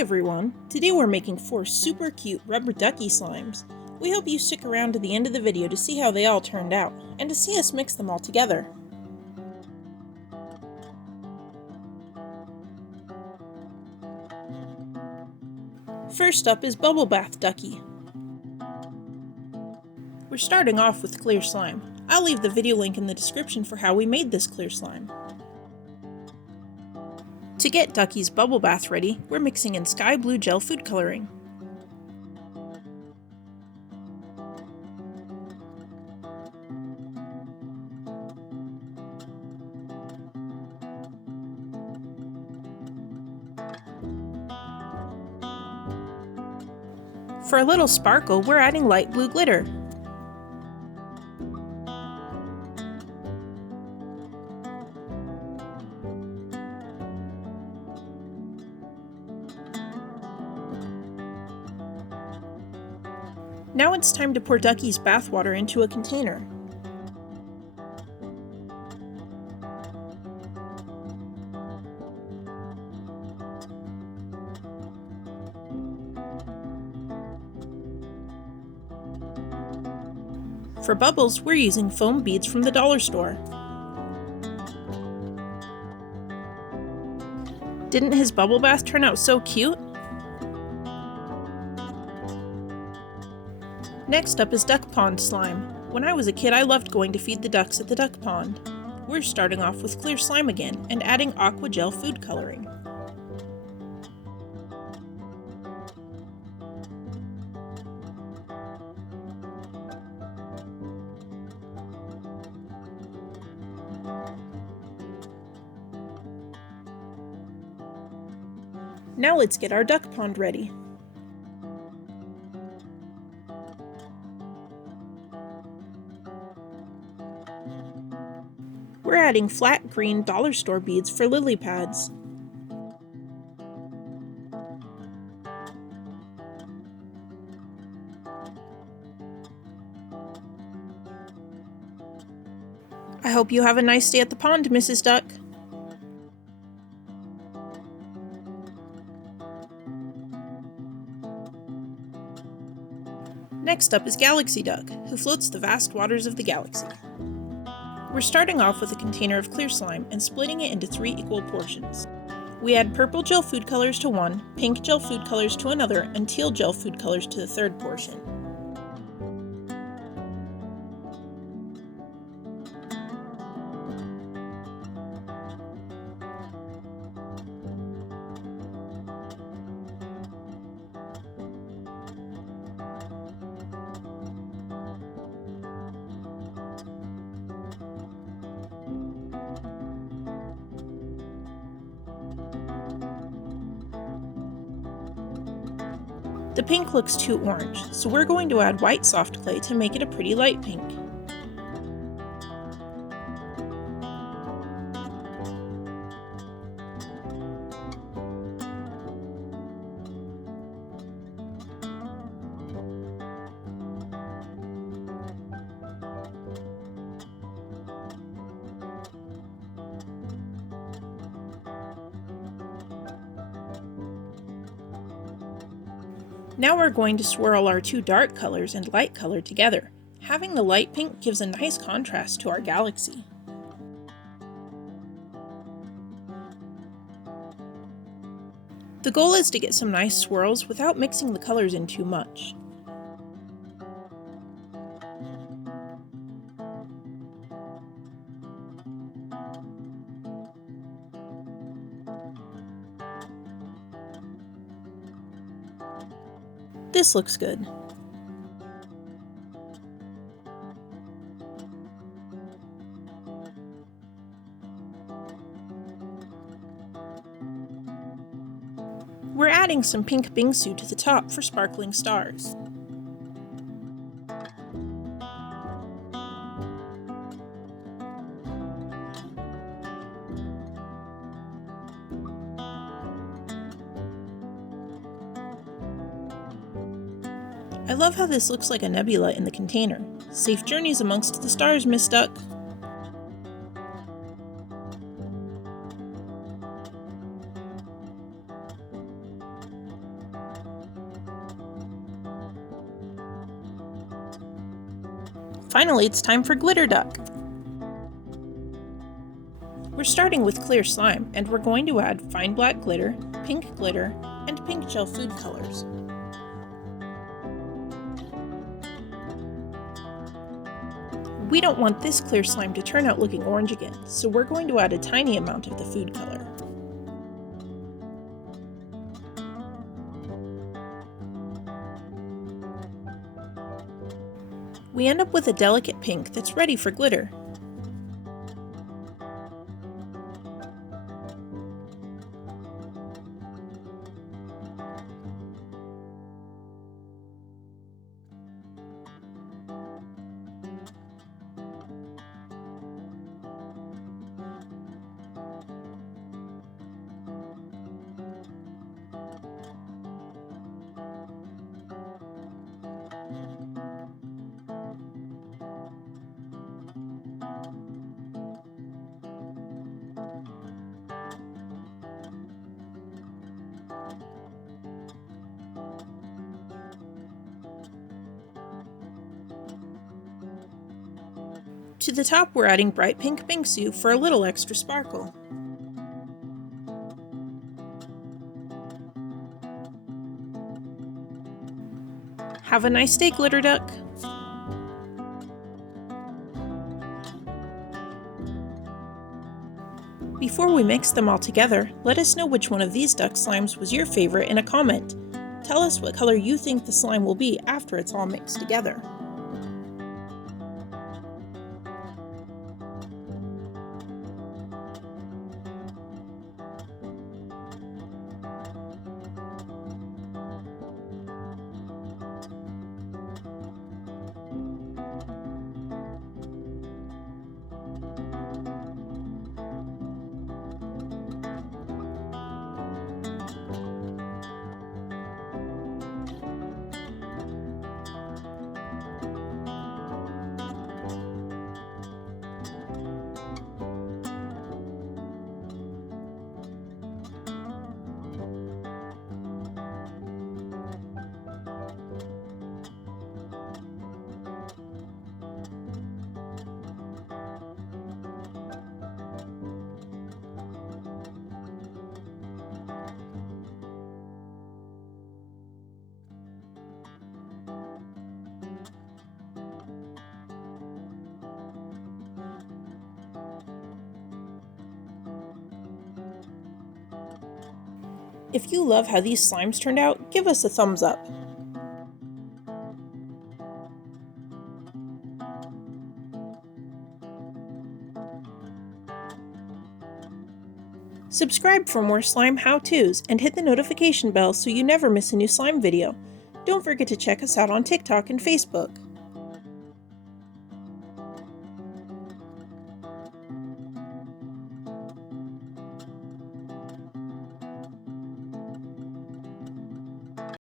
everyone! Today we're making 4 super cute rubber ducky slimes. We hope you stick around to the end of the video to see how they all turned out, and to see us mix them all together. First up is Bubble Bath Ducky. We're starting off with clear slime. I'll leave the video link in the description for how we made this clear slime. To get Ducky's bubble bath ready, we're mixing in sky blue gel food coloring. For a little sparkle, we're adding light blue glitter. Now it's time to pour Ducky's bathwater into a container. For bubbles, we're using foam beads from the dollar store. Didn't his bubble bath turn out so cute? Next up is duck pond slime. When I was a kid, I loved going to feed the ducks at the duck pond. We're starting off with clear slime again and adding aqua gel food coloring. Now let's get our duck pond ready. We're adding flat green dollar store beads for lily pads. I hope you have a nice day at the pond, Mrs. Duck. Next up is Galaxy Duck, who floats the vast waters of the galaxy. We're starting off with a container of clear slime and splitting it into 3 equal portions. We add purple gel food colors to one, pink gel food colors to another, and teal gel food colors to the third portion. The pink looks too orange, so we're going to add white soft clay to make it a pretty light pink. Now we're going to swirl our 2 dark colors and light color together. Having the light pink gives a nice contrast to our galaxy. The goal is to get some nice swirls without mixing the colors in too much. This looks good. We're adding some pink bingsu to the top for sparkling stars. I love how this looks like a nebula in the container. Safe journeys amongst the stars, Miss Duck. Finally, it's time for Glitter Duck. We're starting with clear slime, and we're going to add fine black glitter, pink glitter, and pink gel food colors. We don't want this clear slime to turn out looking orange again, so we're going to add a tiny amount of the food color. We end up with a delicate pink that's ready for glitter. To the top, we're adding bright pink bingsu for a little extra sparkle. Have a nice day, Glitter Duck! Before we mix them all together, let us know which one of these duck slimes was your favorite in a comment. Tell us what color you think the slime will be after it's all mixed together. If you love how these slimes turned out, give us a thumbs up. Subscribe for more slime how-tos and hit the notification bell so you never miss a new slime video. Don't forget to check us out on TikTok and Facebook.